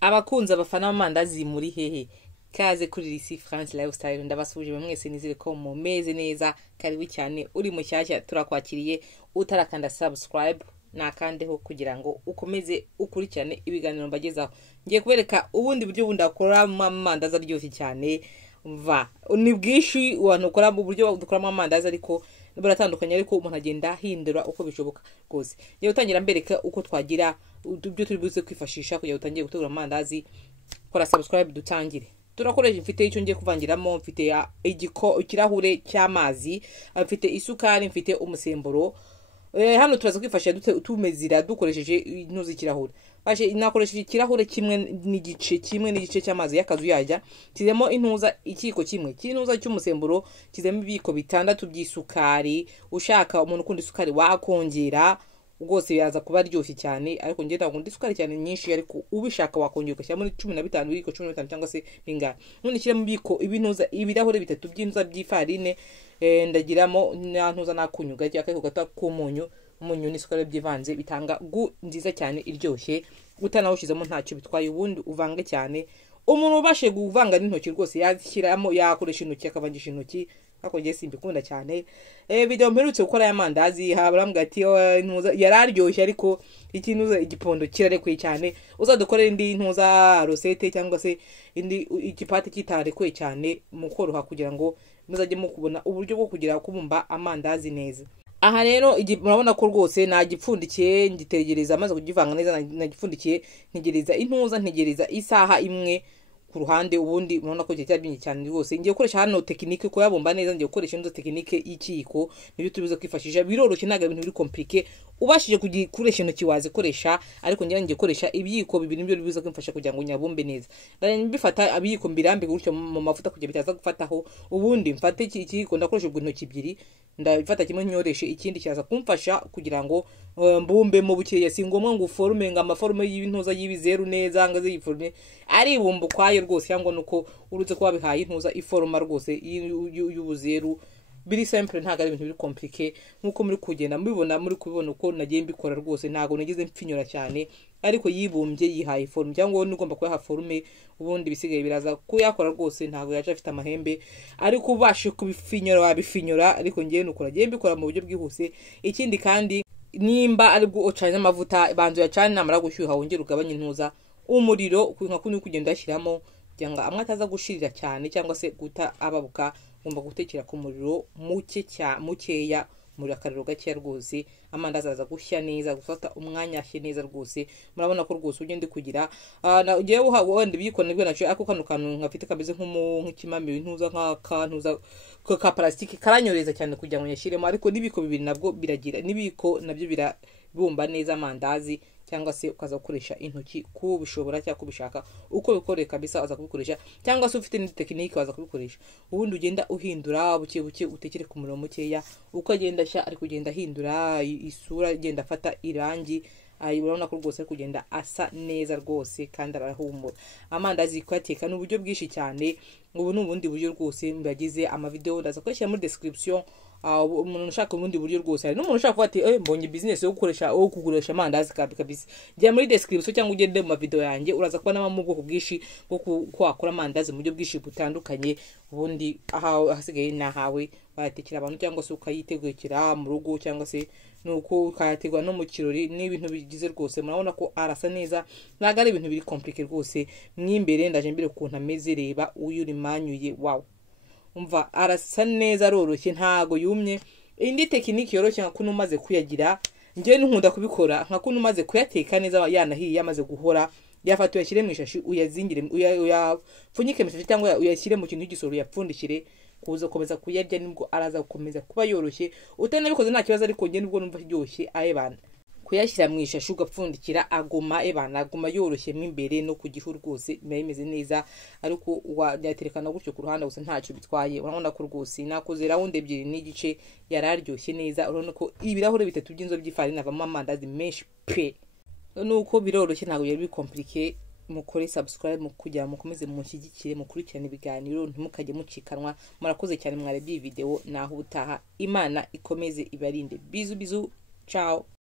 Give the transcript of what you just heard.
Abakunzi abafana b'amandazi muri hehe kaze kuri Risi France Lifestyle ndabasuje mwese nizere ko mumeze neza karibu cyane uri mushyashya turakwakiriye utarakanda subscribe nakandeho kugira ngo ukomeze ukurikirane ibiganiro mbagezaho ngiye kubereka ubundi buryo bundakora amandazi aryoshye cyane ni bwishi wanukora mu buryo dukora amandazi ariko baratandukanye ariko umuntu agenda hindura uko bishoboka rwose ngiye gutangira mbereka uko twagira ibyo turi buze kwifashisha kugira utangiye gutegura amandazi kora subscribe dutangire turakoresha mfite icyo ngiye kuvangiramo mfite ikirahure cy'amazi mfite isukari mfite umusemburo hano turaza kwifashisha tumezira dukoresheje intuzi ikirahure nakoresheje ikirahure kimwe n'igice cy'amazi y'akazu yajya kizemo intuza ikiko kimwe cy'intuza cy'umusemburo kizemo ibiko bitandatu by'isukari ushaka umuntu ukunda isukari wakongera ubwose yaza kuba aryoshye cyane ariko ngenda ngunda isukari cyane nyinshi ariko ubishaka wakongera ugashyira muri 15 biko 15 cyangwa se binga none kiramo biko ibintuza ibirahure bitatu by'intuza by'ifarine ndagiramo ntuza nakunyuga cyangwa gata kumunyu umunyu n'isukari byivanze bitanga gu nziza cyane iryoshye utanawushizemo ntacyo bitwaye ubundi uvange cyane umuntu ubashe kuvanga n'intoki rwose yashyiramo yakoresha intoki akavangisha intoki ako ngiye simbikunda cyane video mperutse gukora y'amandazi habarambwa ati yararyoshye ariko ikintuza igipondo kirarekuye cyane uzadukore indi ntuza rosette cyangwa se indi igipati kitarekuye cyane mu koroha kugira ngo muzajye mukubona uburyo bwo kugira kubumba amandazi neza aha rero murabona ko rwose nagipfundikiye ngitegereza amaze kugivanga neza nagipfundikiye ntegereza intuza ntegereza isaha imwe ku ruhande ubundi murabona ko cyari cyane rwose ngiye gukoresha hano technique ko yabomba neza ngiye gukoresha inzo technique y'ikiko nibyo tubizo kwifashisha biroroshye ntaga ibintu biri compliqué ubashije kugikoresha intoki wazikoresha ariko ngiye gukoresha ibyiko bibiri nibyo bibizo kwifasha kugira ngo nyabumbe neza bifata abiyiko mbirambe gutyo mu mavuta kugira bitaza gufataho ubundi mfate ikiko ndakoresha ubwo intoki ebyiri ndabifata kimwe nyoreshe ikindi cyaza kumfasha kugira ngo mbumbe mu bukeya singomwe ngo forume nga amaforume y'intuza y'ibizeru neza ngaze yiforume ari bumbu kwayo rwose cyangwa nuko urutse ko wabihaye intuza iforuma rwose y'ubuzeru biri simple ntaga ari ibintu biri compliqué nkuko muri kugenda mubibona muri kubibona uko nagiye mbikora rwose ntago nagize mpfinyura cyane ariko yibumbye yihaye forume cyangwa nigomba kuyaha forume ubundi bisigaye biraza kuyakora rwose ntago yaje afite amahembe ariko ubashe kubifinyura wabifinyura ariko ngiye nuko nagiye mbikora mu buryo bwihuse ikindi kandi nimba ari bwo ucanye amavuta banzo yacane namara gushyuha wongera ugabanye intuza umuriro nka kuni kugenda ashyiramo cyangwa amwe ataza gushirira cyane cyangwa se guta ababuka ngomba gutekera ku muriro mukeya muri akariro gake rwose amandazi aza gushya neza gufata umwanya ashye neza rwose murabona ko rwose ugende kugira ugiye wandi biyikona nibwo naco ako kantu nkafite kameze nk'ikimami intuza nk'akantuza ka plastique karanyoreza cyane kugira ngo yashiremo ariko nibiko bibiri nabwo biragira nibiko nabyo birabumba neza amandazi cyangwa se ukaza gukoresha intoki kubishobora cyangwa kubishaka uko bikoreye kabisa aza kubikoresha cyangwa se ufite ni technique waza kubikoresha ubundi ugenda uhindura buke utekere ku muriro mukeya uko agenda sha ari kugenda hindura isura agenda afata irangi urabona ko rwose kugenda asa neza rwose kandi arahumura amandazi kwateka n'uburyo bwishi cyane ubu n'ubundi buryo rwose mbagize ama video ndaza kweshyira muri description umuntu ushaka ubundi buryo rwose hari n'umuntu ushaka kwati mbonye business yo kugurisha amandazi kabisa jya muri description cyangwa ugende mu video yanjye uraza kubona mu bwoko bwishi bwo kwakora amandazi mu buryo bwishi butandukanye ubundi hasigaye nahawe bayatekera abantu cyangwa se ukayitegekera mu rugo cyangwa se nuko ukayategwa no mu kirori n'ibintu bigize rwose murabona ko arasa neza ntago ari ibintu biri compliqué rwose mwimbere ndaje mbere ukuntu ameze reba uyuri manyuye wow umva arasa neza aroroshye ntago yumye indi technique yoroshye nka kuno maze kuyagira ngiye nkunda kubikora nka kuno maze kuyateka neza yanahiye yamaze guhora yafata uyashyire mu ishashi uyazingire uyapfunyike mu ishashi cyangwa uyashyire mu kintu cy'igisoro yapfundikire kuza komeza kuyarya nibwo araza gukomeza kuba yoroshye utanabikoze nta kibazo ariko ngiye nibwo numva iryoshye ayebana kuyashyira mu ishashi ugapfundikira agoma yoroshye mo imbere no ku gihu rwose bimeze neza ariko wajyaterekana gutyo ku ruhande gusa ntacyo bitwaye urabona ko rwose nakoze round ebyiri n'igice yararyoshye neza urabona ko ibirahure bitatu by'inzo by'ifarine avamo amandazi menshi pe nuko biroroshye ntago yari bicompliqué mukore subscribe kugira mukomeze mushyigikire mukurikirane ibiganiro ntimukajye mucikanwa murakoze cyane mwarebye iyi video naho utaha imana ikomeze ibarinde bizu ciao